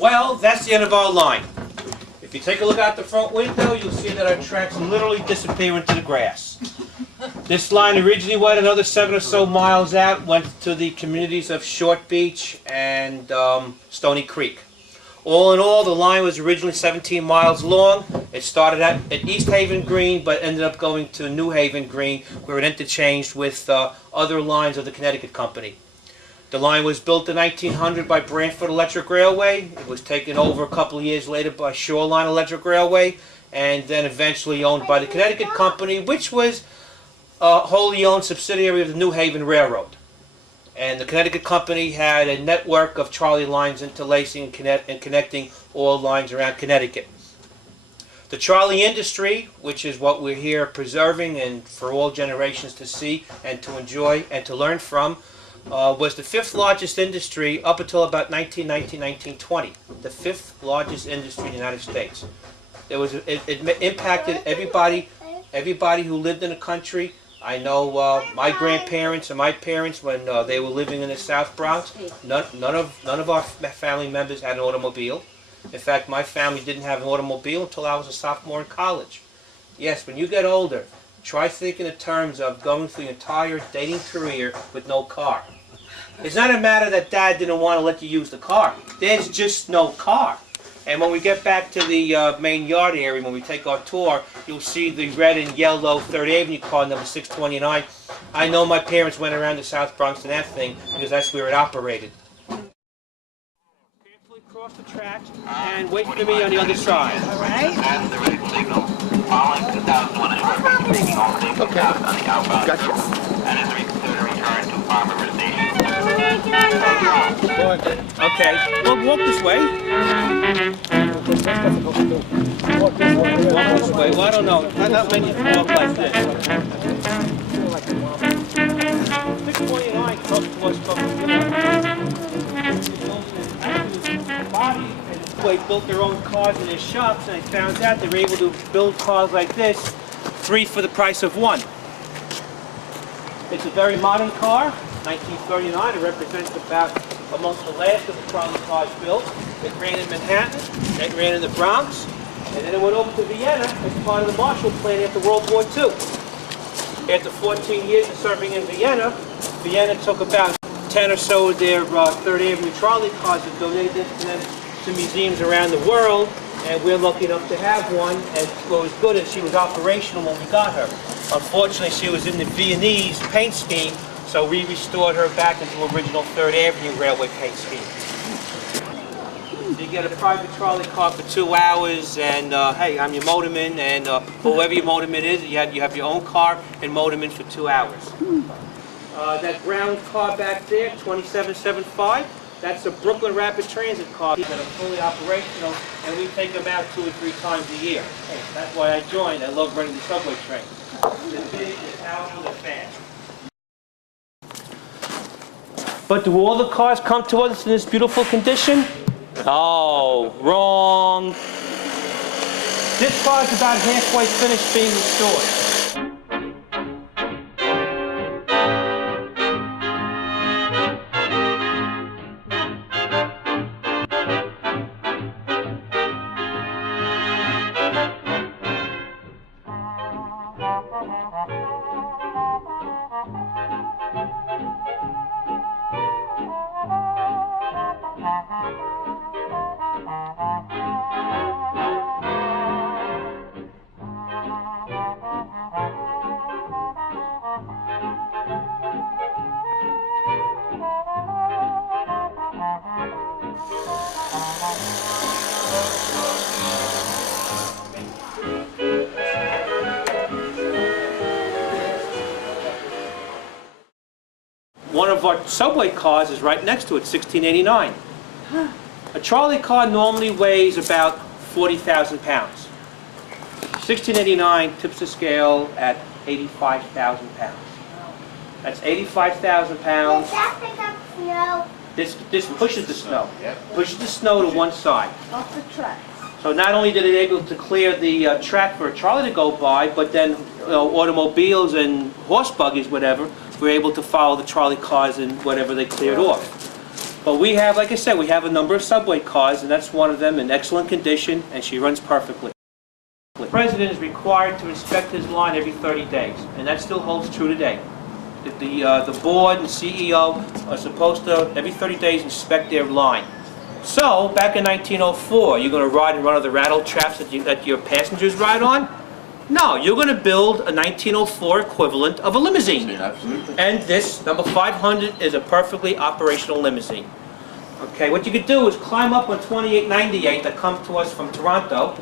Well, that's the end of our line. If you take a look out the front window, you'll see that our tracks literally disappear into the grass. This line originally went another 7 or so miles out, went to the communities of Short Beach and Stony Creek. All in all, the line was originally 17 miles long. It started at East Haven Green, but ended up going to New Haven Green, where it interchanged with other lines of the Connecticut Company. The line was built in 1900 by Branford Electric Railway. It was taken over a couple of years later by Shoreline Electric Railway, and then eventually owned by the Connecticut Company, which was a wholly owned subsidiary of the New Haven Railroad. And the Connecticut Company had a network of trolley lines interlacing and connecting all lines around Connecticut. The trolley industry, which is what we're here preserving and for all generations to see and to enjoy and to learn from, was the 5th largest industry up until about 1919, 1920. The 5th largest industry in the United States. It impacted everybody who lived in the country. I know my grandparents and my parents, when they were living in the South Bronx, none of our family members had an automobile. In fact, my family didn't have an automobile until I was a sophomore in college. Yes, when you get older, try thinking in terms of going through your entire dating career with no car. It's not a matter that Dad didn't want to let you use the car. There's just no car. And when we get back to the main yard area, when we take our tour, you'll see the red and yellow 3rd Avenue car, number 629. I know my parents went around the South Bronx in that thing because that's where it operated. Carefully cross the tracks and wait for me on the other side. All right. And the red signal. Following 2001 Okay. Gotcha. And is reconsidered to return to Farm River Station. Okay, well, walk this way. Walk this way. Well, I don't know. Not many walk like this. 629 comes to us from they built their own cars in their shops, and I found out they were able to build cars like this, 3 for the price of 1. It's a very modern car. 1939, it represents about amongst the last of the trolley cars built. It ran in Manhattan, it ran in the Bronx, and then it went over to Vienna as part of the Marshall Plan after World War II. After 14 years of serving in Vienna, Vienna took about 10 or so of their 3rd Avenue trolley cars and donated them to museums around the world, and we're lucky enough to have one, and what was good is she was operational when we got her. Unfortunately, she was in the Viennese paint scheme, so we restored her back into original 3rd Avenue Railway paint scheme. So you get a private trolley car for 2 hours, and hey, I'm your motorman, and whoever your motorman is, you have your own car and motorman for 2 hours. That brown car back there, 2775, that's a Brooklyn Rapid Transit car that are fully operational, and we take them out 2 or 3 times a year. That's why I joined. I love running the subway train. It's big, it's powerful, it's fast. But do all the cars come to us in this beautiful condition? Oh, wrong. This car is about halfway finished being restored. One of our subway cars is right next to it, 1689. A trolley car normally weighs about 40,000 pounds. 1689 tips the scale at 85,000 pounds. That's 85,000 pounds. Does that pick up snow? This pushes the snow. Pushes the snow to one side. Off the tracks. So not only did it able to clear the track for a trolley to go by, but then automobiles and horse buggies, whatever, were able to follow the trolley cars and whatever they cleared off. But we have, like I said, we have a number of subway cars, and that's one of them in excellent condition, and she runs perfectly. The president is required to inspect his line every 30 days, and that still holds true today. The board and CEO are supposed to, every 30 days, inspect their line. So, back in 1904, you're going to ride in one of the rattle traps that your passengers ride on? No, you're going to build a 1904 equivalent of a limousine. Absolutely. And this, number 500, is a perfectly operational limousine. Okay, what you could do is climb up on 2898 that comes to us from Toronto.